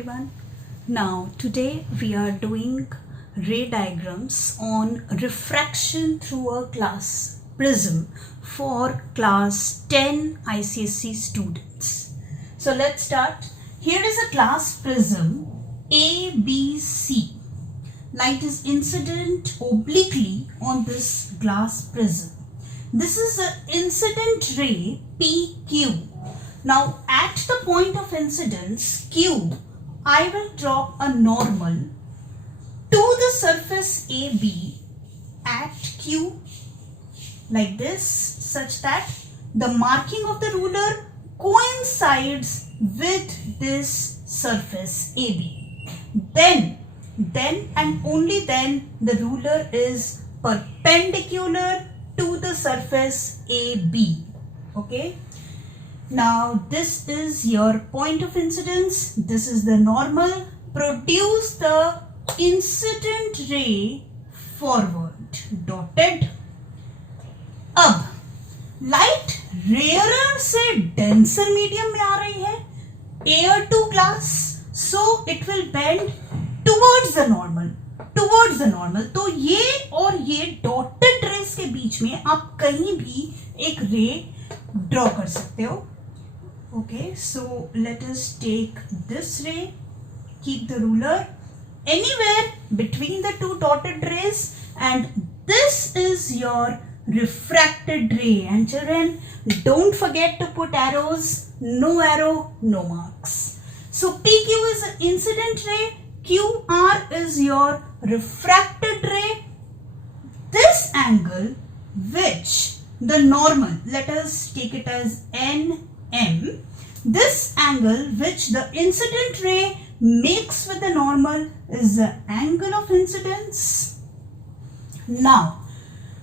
everyone. Now today we are doing ray diagrams on refraction through a glass prism for class 10 ICSE students. So let's start. Here is a glass prism ABC. Light is incident obliquely on this glass prism. This is an incident ray PQ. Now at the point of incidence Q, I will drop a normal to the surface AB at Q like this, such that the marking of the ruler coincides with this surface AB. Then and only then the ruler is perpendicular to the surface AB. Okay. Now this is your point of incidence. This is the normal. Produce the incident ray forward. Dotted. अब light rarer से denser medium में आ रही है, air to glass, so it will bend towards the normal. तो ये और ये डॉटेड रेस के बीच में आप कहीं भी एक रे ड्रॉ कर सकते हो. Okay, so let us take this ray, keep the ruler anywhere between the two dotted rays, and this is your refracted ray. And children, don't forget to put arrows. No arrow, no marks. So PQ is an incident ray, QR is your refracted ray. This angle which the normal, let us take it as NM, this angle which the incident ray makes with the normal is the angle of incidence. Now,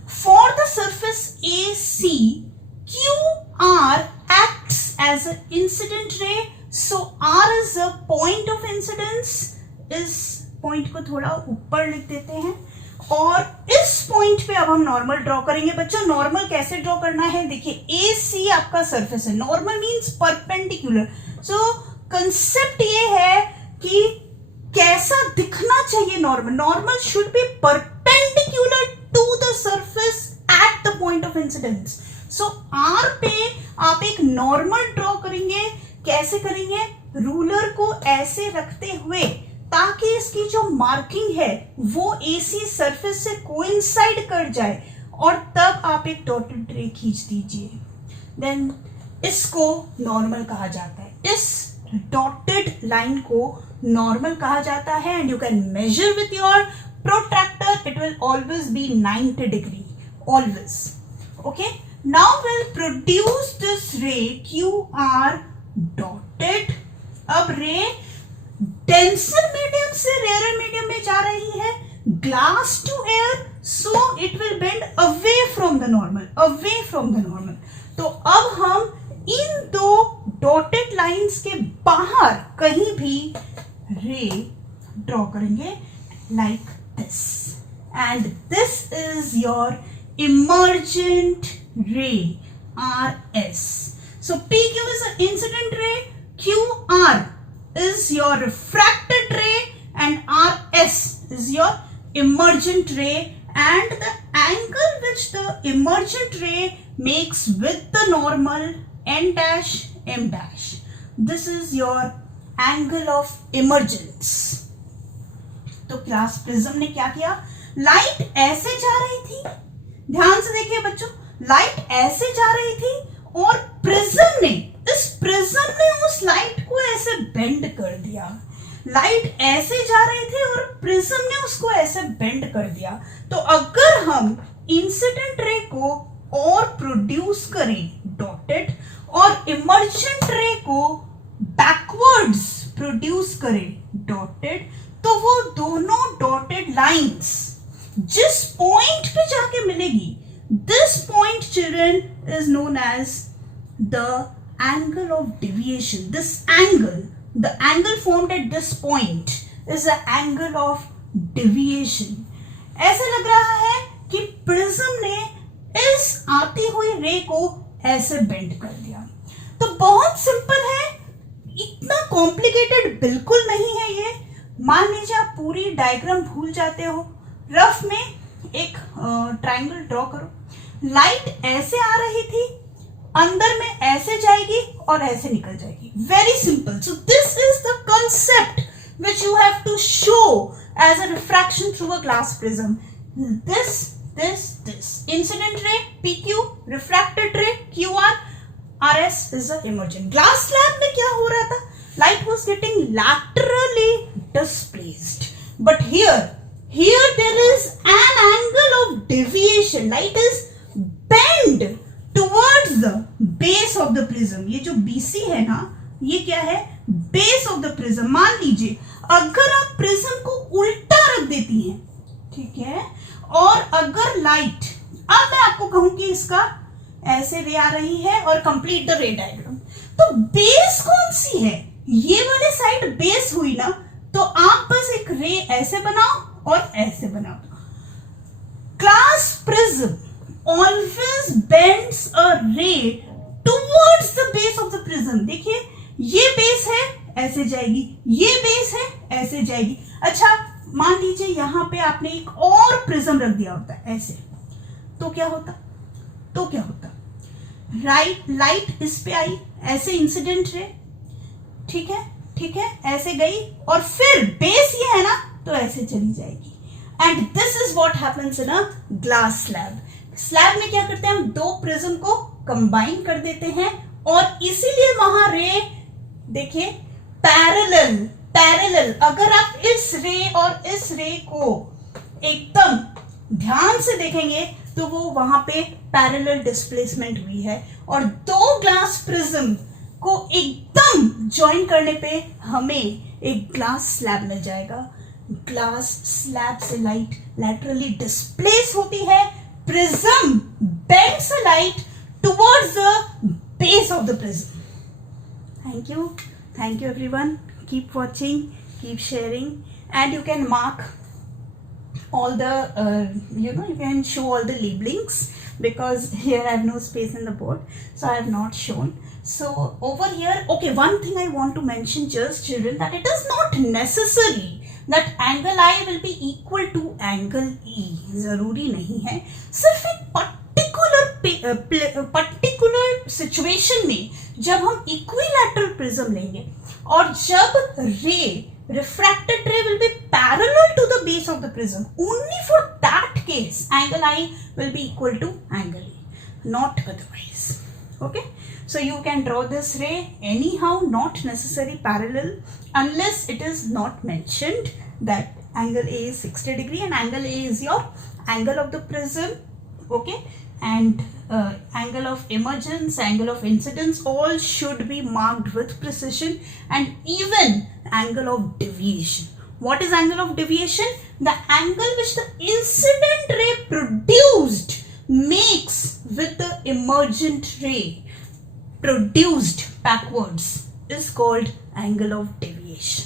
for the surface AC, QR acts as an incident ray. So R is a point of incidence. इस पॉइंट को थोड़ा ऊपर लिख देते हैं और इस पॉइंट पे अब हम नॉर्मल ड्रॉ करेंगे. बच्चों नॉर्मल कैसे ड्रॉ करना है, देखिए AC आपका सरफेस है, normal means perpendicular. So concept ये है कि कैसा दिखना चाहिए normal. Normal should be perpendicular to the surface at the point of incidence. So R पे आप एक नॉर्मल ड्रॉ करेंगे. कैसे करेंगे, रूलर को ऐसे रखते हुए ताकि इसकी जो मार्किंग है वो AC सरफेस से कोइंसाइड कर जाए, और तब आप एक डॉटेड रे खींच दीजिए. देन इसको नॉर्मल कहा जाता है. इस डॉटेड लाइन को नॉर्मल कहा जाता है. And you can measure with your protractor. It will always be 90 degree, always. Okay, now will produce this ray QR dotted. अब रे डेंसर मीडियम से रेयर मीडियम में जा रही है, glass to air, so it will bend away from the normal. तो अब हम इन दो डॉटेड लाइंस के बाहर कहीं भी रे ड्रॉ करेंगे like this, and this is your emergent रे RS. So PQ is an incident ray, QR is your refracted ray, and RS is your emergent ray, and the angle which the emergent ray makes with the normal N dash M dash. This is your angle of emergence. तो class prism ने क्या किया, लाइट ऐसे जा रही थी, ध्यान से देखिए बच्चों, लाइट ऐसे जा रही थी और प्रिज्म ने उस लाइट को ऐसे बेंड कर दिया. लाइट ऐसे जा रही थी और प्रिज्म ने उसको ऐसे बेंड कर दिया. तो अगर हम इंसिडेंट रे को और प्रोड्यूस करें डॉटेड, और इमर्जेंट रे को बैकवर्ड्स प्रोड्यूस करें डॉटेड, तो वो दोनों डॉटेड लाइंस जिस पॉइंट पे जाके मिलेगी, this point children is known as the angle of deviation. This angle, the angle formed at this point is the angle of deviation. ऐसे लग रहा है कि प्रिज्म ने इस आती हुई रे को ऐसे बेंड कर दिया. तो बहुत सिंपल है, इतना कॉम्प्लिकेटेड बिल्कुल नहीं है ये। मान लीजिए आप पूरी डायग्राम भूल जाते हो, रफ में एक ट्रायंगल ड्रॉ करो, लाइट ऐसे आ रही थी, अंदर में ऐसे जाएगी और ऐसे निकल जाएगी, very simple. So this is the concept which you have to show as a refraction through a glass prism. This incident ray PQ, refracted ray QR, RS is the emergent. Glass slab में क्या हो रहा था? Light was getting laterally displaced, but here there is an angle of deviation. Light is bent towards the base of the prism. ये जो BC है ना, ये क्या है? Base of the prism. मान लीजिए अगर आप प्रिज्म को उल्टा रख देती हैं, ठीक है, और अगर लाइट, अब मैं आपको कहूं कि इसका ऐसे रे आ रही है और कंप्लीट द रे डायग्राम, तो बेस कौन सी है? ये वाले साइड बेस हुई ना, तो आप बस एक रे ऐसे बनाओ और ऐसे बनाओ। ग्लास प्रिज्म ऑलवेज बेंड्स अ रे towards the base of the prism. देखिए ये बेस है, ऐसे जाएगी, ये बेस है, ऐसे जाएगी। अच्छा मान लीजिए यहां पे आपने एक और प्रिज्म रख दिया होता है ऐसे, तो क्या होता? लाइट इस पे आई, ऐसे इंसिडेंट रे, ठीक है, ऐसे गई और फिर बेस ये है ना, तो ऐसे चली जाएगी। And this is what happens in a glass slab. Slab में क्या करते हैं हम? दो प्रिज्म को कंबाइन कर देते हैं और इसीलिए वहां रे, देखिए पैरेलल। अगर आप इस रे और इस रे को एकदम ध्यान से देखेंगे तो वो वहां पे पैरेलल डिस्प्लेसमेंट हुई है, और दो ग्लास प्रिज्म को एकदम ज्वाइन करने पे हमें एक ग्लास स्लैब मिल जाएगा। ग्लास स्लैब से लाइट लैटरली डिस्प्लेस होती है, prism bends the light towards the base of the prism. Thank you everyone. Keep watching, keep sharing, and you can mark all the you can show all the labelings, because here I have no space in the board, so I have not shown. So over here, okay, one thing I want to mention just children, that it is not necessary that angle I will be equal to angle E. जरूरी नहीं है, सिर्फ एक particular situation में जब हम equilateral prism लेंगे और जब रे, refracted ray will be parallel to the base of the prism, only for that case angle I will be equal to angle E, not otherwise. Okay, so you can draw this ray anyhow, not necessarily parallel, unless it is not mentioned that angle A is 60 degree and angle A is your angle of the prism. Okay, and angle of emergence, angle of incidence, all should be marked with precision, and even angle of deviation. What is angle of deviation? The angle which the incident ray produced makes with the emergent ray produced backwards is called angle of deviation.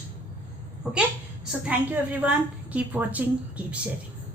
Okay, so thank you everyone. Keep watching, keep sharing.